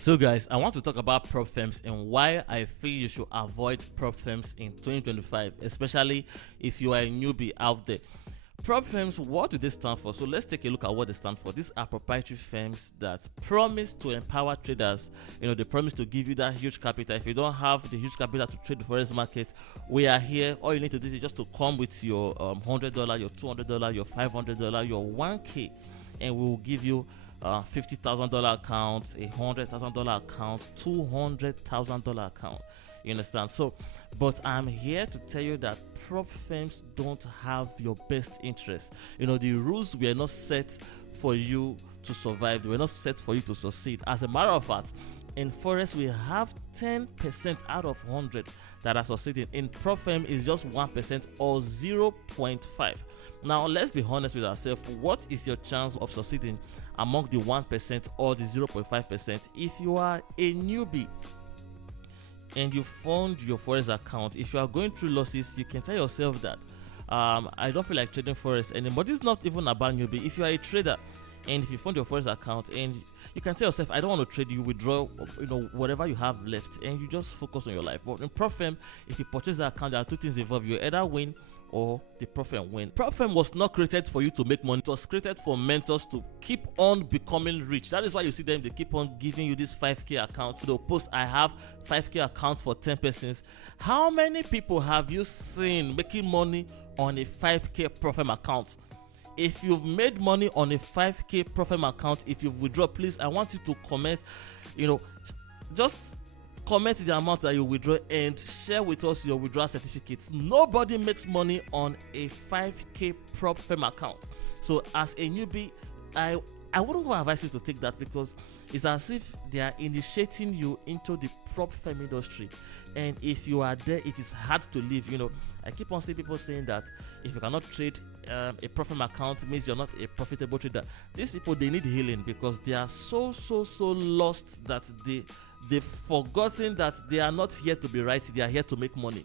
So guys, I want to talk about prop firms and why I feel you should avoid prop firms in 2025, especially if you are a newbie out there. Prop firms, what do they stand for? So let's take a look at what they stand for. These are proprietary firms that promise to empower traders. They promise to give you that huge capital. If you don't have the huge capital to trade the forex market, we are here. All you need to do is just to come with your $100, your $200, your $500, your 1K, and we will give you $50,000 account, $100,000 account, $200,000 account. You understand? So, but I'm here to tell you that prop firms don't have your best interest. The rules were not set for you to survive. They were not set for you to succeed. As a matter of fact, in Forex, we have 10% out of 100 that are succeeding. In prop firm, is just 1% or 0.5. Now, let's be honest with ourselves. What is your chance of succeeding among the 1% or the 0.5% if you are a newbie and you fund your Forex account? If you are going through losses, you can tell yourself that I don't feel like trading Forex anymore. This is not even about newbie. If you are a trader and if you fund your Forex account and you can tell yourself, I don't want to trade, you withdraw whatever you have left and you just focus on your life. But in prop firm, if you purchase the account, there are two things involved. You either win or the prop firm win. Prop firm was not created for you to make money. It was created for mentors to keep on becoming rich. That is why you see them, they keep on giving you this 5K account. They'll post, I have 5K account for 10 persons. How many people have you seen making money on a 5K prop firm account? If you've made money on a 5K prop firm account, if you've withdrawn, please, I want you to comment, just comment the amount that you withdraw and share with us your withdrawal certificates. Nobody makes money on a 5K prop firm account. So as a newbie, I wouldn't advise you to take that, because it's as if they are initiating you into the prop firm industry, and if you are there, it is hard to leave. I keep on seeing people saying that if you cannot trade a prop firm account, it means you're not a profitable trader. These people, they need healing, because they are so lost that they've forgotten that they are not here to be right, they are here to make money.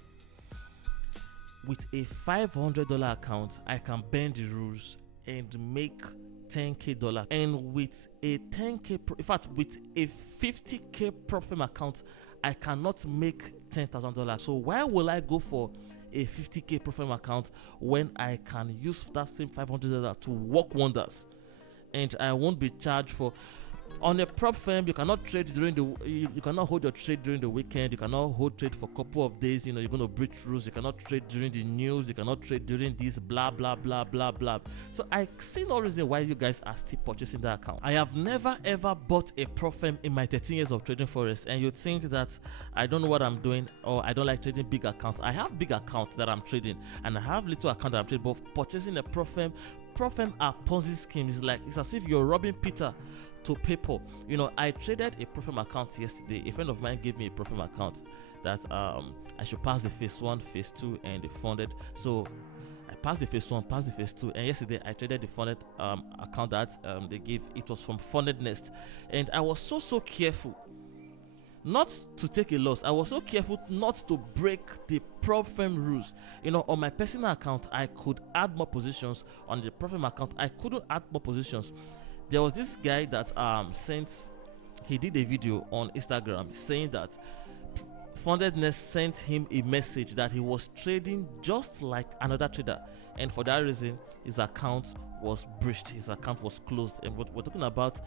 With a $500 account, I can bend the rules and make $10K. And with a 10K, in fact, with a 50K prop firm account, I cannot make $10,000. So why will I go for a 50K prop firm account when I can use that same $500 to work wonders, and I won't be charged for? On a prop firm, you cannot trade during you cannot hold your trade during the weekend. You cannot hold trade for a couple of days. You're going to breach rules. You cannot trade during the news. You cannot trade during this blah blah blah blah blah. So I see no reason why you guys are still purchasing that account. I have never ever bought a prop firm in my 13 years of trading Forex, and you think that I don't know what I'm doing, or I don't like trading big accounts. I have big accounts that I'm trading, and I have little account that I'm trading. But purchasing a prop firm are Ponzi schemes. It's as if you're robbing Peter to people. I traded a prop firm account yesterday. A friend of mine gave me a prop firm account that I should pass the phase 1, phase 2, and the funded. So I passed the phase 1, passed the phase 2, and yesterday I traded the funded account that they gave. It was from Funded Nest, and I was so careful not to take a loss. I was so careful not to break the prop firm rules. On my personal account, I could add more positions. On the prop firm account, I couldn't add more positions. There was this guy that he did a video on Instagram saying that Funded Nest sent him a message that he was trading just like another trader, and for that reason his account was breached, his account was closed. And what we're talking about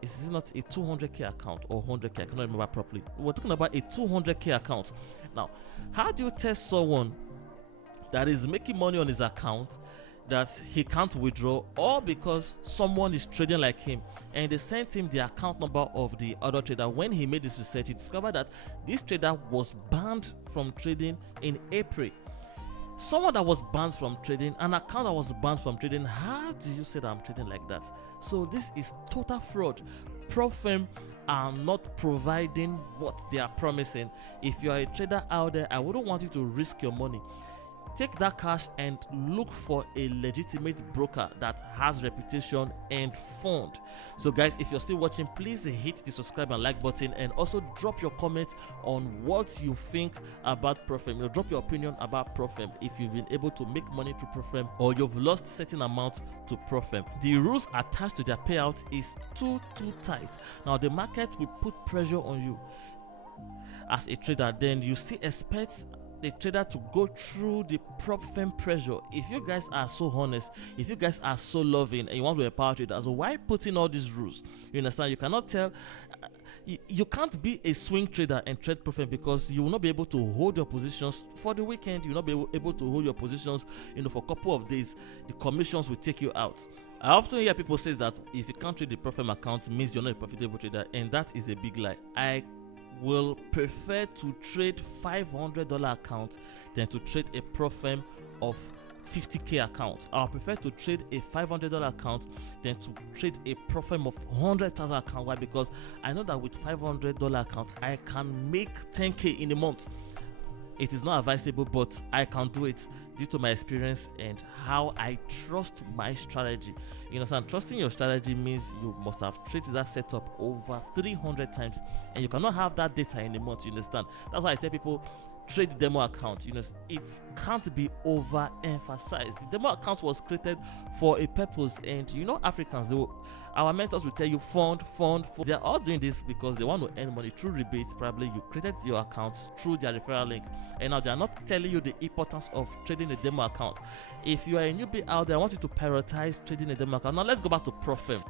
is not a 200K account or 100K, I cannot remember properly. We're talking about a 200K account. Now, how do you tell someone that is making money on his account that he can't withdraw, or because someone is trading like him and they sent him the account number of the other trader? When he made this research, he discovered that this trader was banned from trading in April. Someone that was banned from trading, an account that was banned from trading, how do you say that I'm trading like that? So this is total fraud. Prop firm are not providing what they are promising. If you are a trader out there, I wouldn't want you to risk your money. take that cash and look for a legitimate broker that has reputation and fund. So guys, if you're still watching, please hit the subscribe and like button, and also drop your comment on what you think about PropFirms. Drop your opinion about PropFirms, if you've been able to make money through PropFirms or you've lost certain amount to PropFirms. The rules attached to their payout is too tight. Now the market will put pressure on you as a trader, then you still expect the trader to go through the PropFirms pressure. If you guys are so honest, if you guys are so loving and you want to empower traders, why put in all these rules? You understand? You cannot tell, you can't be a swing trader and trade PropFirms, because you will not be able to hold your positions for the weekend. You will not be able to hold your positions, for a couple of days. The commissions will take you out. I often hear people say that if you can't trade the PropFirms account, it means you're not a profitable trader, and that is a big lie. I will prefer to trade $500 account than to trade a PropFirms of 50k account. I'll prefer to trade a $500 account than to trade a PropFirms of 100,000 account. Why? Because I know that with $500 account I can make 10k in a month. It is not advisable, but I can do it due to my experience and how I trust my strategy. You understand? Trusting your strategy means you must have traded that setup over 300 times, and you cannot have that data in a month. You understand? That's why I tell people, trade the demo account. It can't be overemphasized. The demo account was created for a purpose, and Africans, our mentors will tell you fund. They're all doing this because they want to earn money through rebates. Probably you created your account through their referral link, and now they're not telling you the importance of trading a demo account. If you are a newbie out there, I want you to prioritize trading a demo account. Now let's go back to PropFirms.